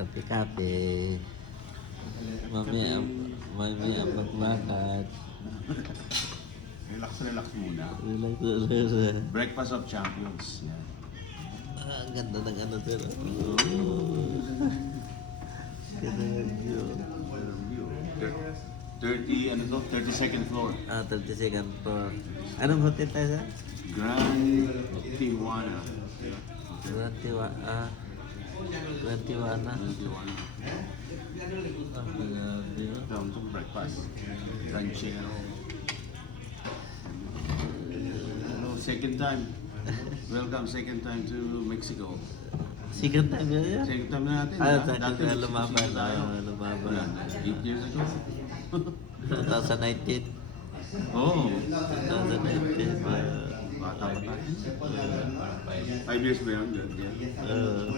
kape-kape. Mamaya maglakad. Relax muna. Relax. Breakfast of Champions. Yan. Ang ganda ng ano sir. Ganda ng view. 32nd floor. 32nd floor. Anong hotel tayo sir? Grand Tijuana. Grand Tijuana. Grand Tijuana. Ito, untuk breakfast. Ranchero. Hello, second time. Welcome, second time to Mexico. Second time yun? Second time na natin. Dati na lumaban. Lumaban. 8 years ago. 2019. Oh, 2019. bata pa tayo. 5 years ba yun? Uh,